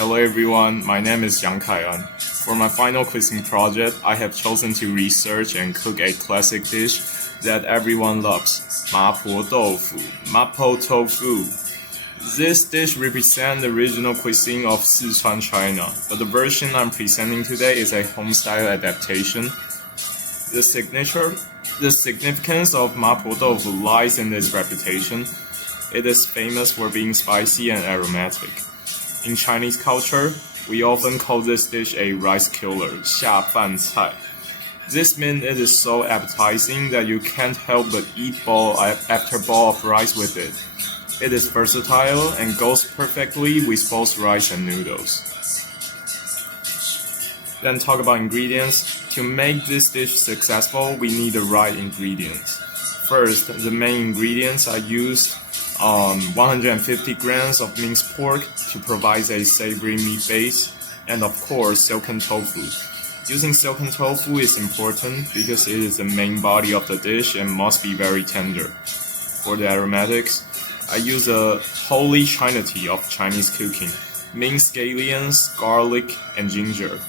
Hello everyone, my name is Yang凯安. For my final cuisine project, I have chosen to research and cook a classic dish that everyone loves, Mapo tofu. This dish represents the regional cuisine of Sichuan, China, but the version I'm presenting today is a home-style adaptation. The significance of Mapo tofu lies in its reputation. It is famous for being spicy and aromatic. In Chinese culture, we often call this dish a rice killer, 下饭菜. This means it is so appetizing that you can't help but eat ball after ball of rice with it. It is versatile and goes perfectly with both rice and noodles. Then talk about ingredients. To make this dish successful, we need the right ingredients. First, the main ingredients I used 150 grams of minced pork to provide a savory meat base, and of course silken tofu. Using silken tofu is important because it is the main body of the dish and must be very tender. For the aromatics, I use a holy trinity of Chinese cooking: minced scallions, garlic, and ginger.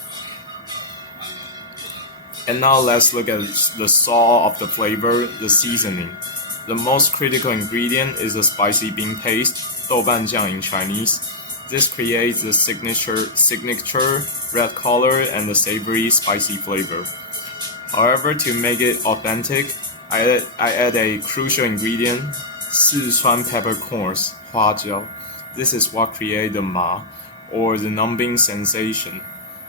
And now let's look at the soul of the flavor, the seasoning. The most critical ingredient is the spicy bean paste, 豆瓣酱 in Chinese. This creates the signature red color and the savory, spicy flavor. However, to make it authentic, I add a crucial ingredient, Sichuan peppercorns, 花椒. This is what creates the ma, or the numbing sensation,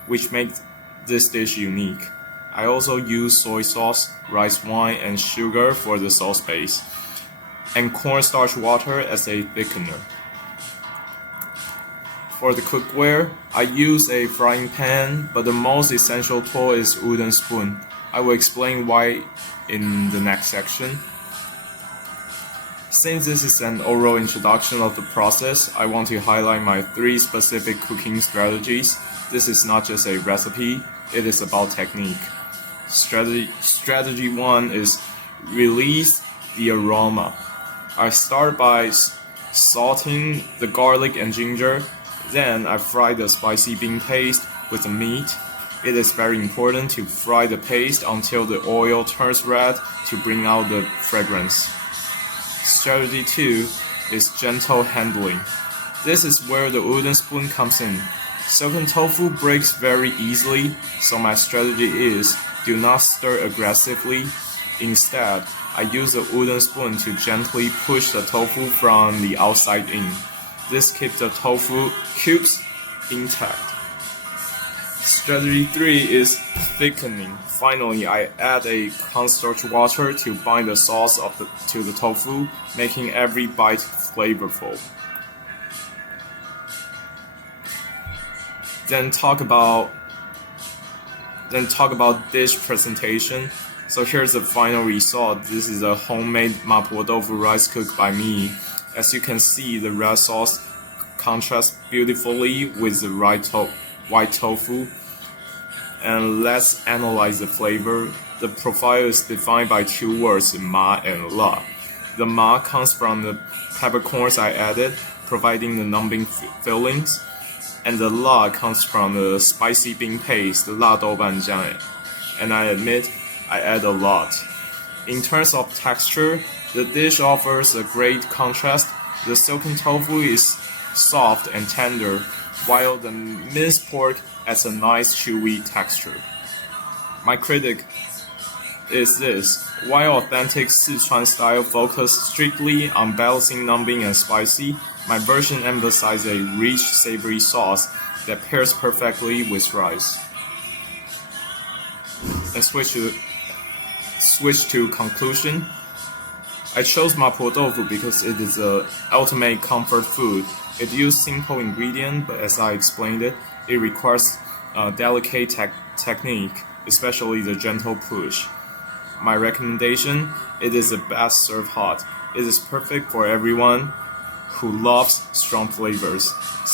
which makes this dish unique. I also use soy sauce, rice wine, and sugar for the sauce base, and cornstarch water as a thickener. For the cookware, I use a frying pan, but the most essential tool is wooden spoon. I will explain why in the next section. Since this is an oral introduction of the process, I want to highlight my 3 specific cooking strategies. This is not just a recipe, it is about technique. Strategy 1 is release the aroma. I start by salting the garlic and ginger, then I fry the spicy bean paste with the meat. It is very important to fry the paste until the oil turns red to bring out the fragrance. Strategy 2 is gentle handling. This is where the wooden spoon comes in. Silken tofu breaks very easily, so my strategy is do not stir aggressively. Instead, I use a wooden spoon to gently push the tofu from the outside in. This keeps the tofu cubes intact. Strategy 3 is thickening. Finally, I add a cornstarch water to bind the sauce to the tofu, making every bite flavorful. Then talk about dish presentation. So here's the final result. This is a homemade Mapo tofu rice cooked by me. As you can see, the red sauce contrasts beautifully with the white tofu. And let's analyze the flavor. The profile is defined by 2 words, ma and la. The ma comes from the peppercorns I added, providing the numbing fillings. And the la comes from the spicy bean paste, 辣豆瓣酱. And I admit, I add a lot. In terms of texture, the dish offers a great contrast. The silken tofu is soft and tender, while the minced pork adds a nice chewy texture. My critic is this: while authentic Sichuan style focuses strictly on balancing numbing and spicy, my version emphasizes a rich, savory sauce that pairs perfectly with rice. And switch to conclusion. I chose Mapo tofu because it is the ultimate comfort food. It uses simple ingredients, but as I explained it requires delicate technique, especially the gentle push. My recommendation: it is the best served hot. It is perfect for everyone who loves strong flavors.